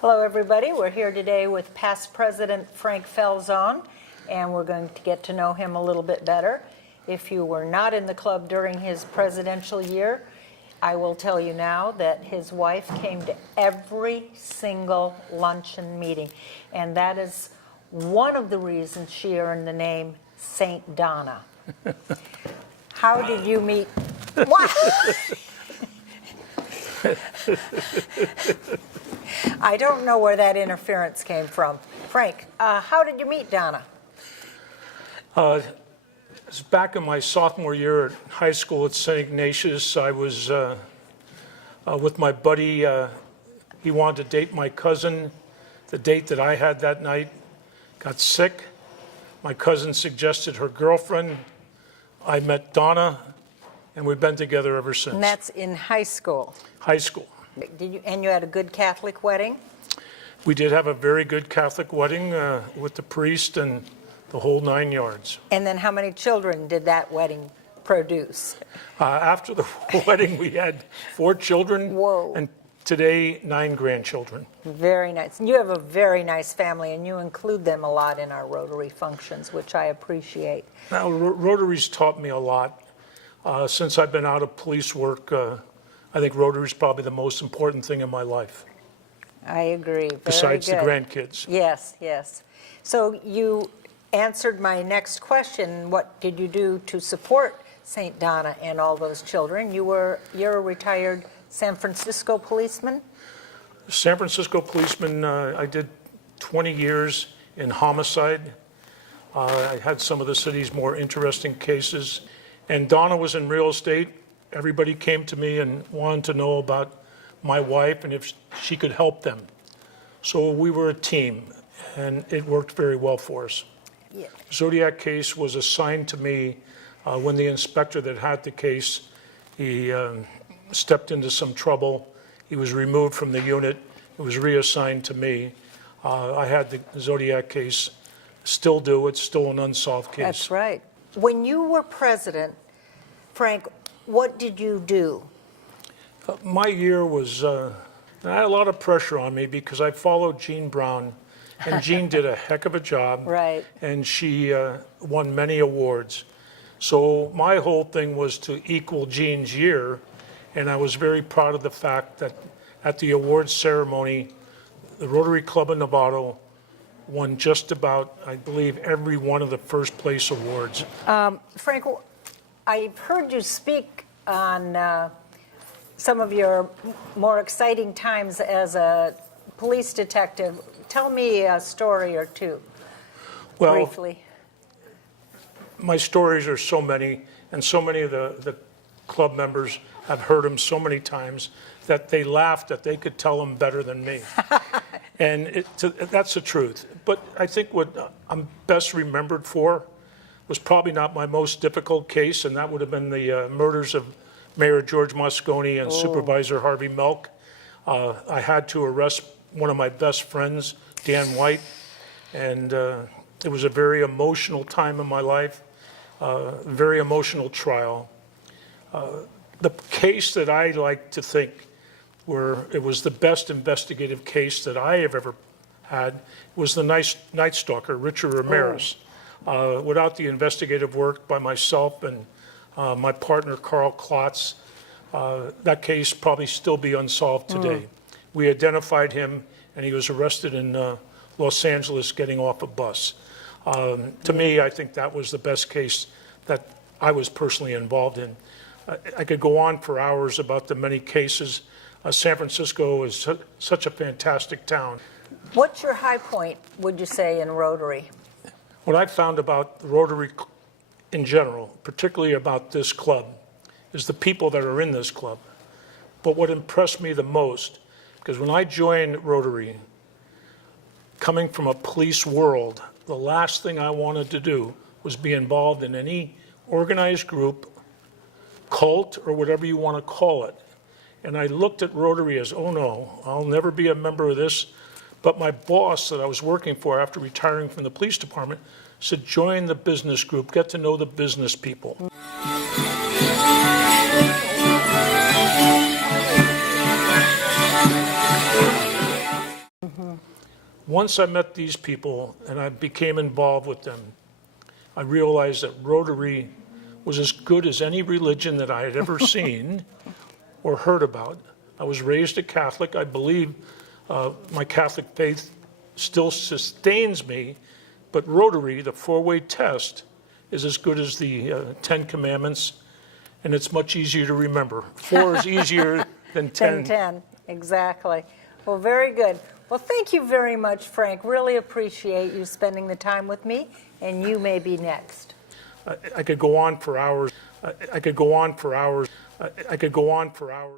Hello, everybody. We're here today with past President Frank Falzon, and we're going to get to know him a little bit better. If you were not in the club during his presidential year, I will tell you now that his wife came to every single luncheon meeting, and that is one of the reasons she earned the name Saint Donna. How did you meet? What? I don't know where that interference came from. Frank, how did you meet Donna? It's back in my sophomore year at high school at St. Ignatius. I was with my buddy. He wanted to date my cousin. The date that I had that night got sick. My cousin suggested her girlfriend. I met Donna, and we've been together ever since. And that's in high school. High school. And you had a good Catholic wedding? We did have a very good Catholic wedding with the priest and the whole 9 yards. And then how many children did that wedding produce? After the wedding, we had 4 children. Whoa. And today, 9 grandchildren. Very nice. And you have a very nice family, and you include them a lot in our Rotary functions, which I appreciate. Now, Rotary's taught me a lot. Since I've been out of police work, I think Rotary is probably the most important thing in my life. I agree. Very besides good. the grandkids. Yes, yes. So you answered my next question. What did you do to support St. Donna and all those children? You're a retired San Francisco policeman? San Francisco policeman, I did 20 years in homicide. I had some of the city's more interesting cases. And Donna was in real estate. Everybody came to me and wanted to know about my wife and if she could help them. So we were a team, and it worked very well for us. Yeah. Zodiac case was assigned to me when the inspector that had the case, he stepped into some trouble. He was removed from the unit. It was reassigned to me. I had the Zodiac case, still do. It's still an unsolved case. That's right. When you were president, Frank, what did you do? My year was, I had a lot of pressure on me because I followed Jean Brown, and Jean did a heck of a job. Right. And she won many awards. So my whole thing was to equal Jean's year, and I was very proud of the fact that at the awards ceremony, the Rotary Club of Novato won just about, I believe, every one of the first place awards. Frank, I've heard you speak on some of your more exciting times as a police detective. Tell me a story or two, briefly. My stories are so many, and so many of the club members have heard them so many times that they laughed that they could tell them better than me. And that's the truth. But I think what I'm best remembered for was probably not my most difficult case, and that would have been the murders of Mayor George Moscone and Supervisor Harvey Milk. I had to arrest one of my best friends, Dan White, and it was a very emotional time in my life, very emotional trial. The case that I like to think it was the best investigative case that I have ever had was the Night Stalker, Richard Ramirez. Without the investigative work by myself and my partner, Carl Klotz, that case probably still be unsolved today. We identified him, and he was arrested in Los Angeles getting off a bus. To me, I think that was the best case that I was personally involved in. I could go on for hours about the many cases. San Francisco is such a fantastic town. What's your high point, would you say, in Rotary? What I found about Rotary in general, particularly about this club, is the people that are in this club. But what impressed me the most, because when I joined Rotary, coming from a police world, the last thing I wanted to do was be involved in any organized group, cult, or whatever you want to call it. And I looked at Rotary as, oh no, I'll never be a member of this. But my boss that I was working for after retiring from the police department said, join the business group, get to know the business people. Once I met these people and I became involved with them, I realized that Rotary was as good as any religion that I had ever seen or heard about. I was raised a Catholic. I believe my Catholic faith still sustains me, but Rotary, the four-way test, is as good as the 10 Commandments, and it's much easier to remember. 4 is easier than 10. 10, exactly. Well, very good. Well, thank you very much, Frank. Really appreciate you spending the time with me, and you may be next. I could go on for hours. I could go on for hours. I could go on for hours.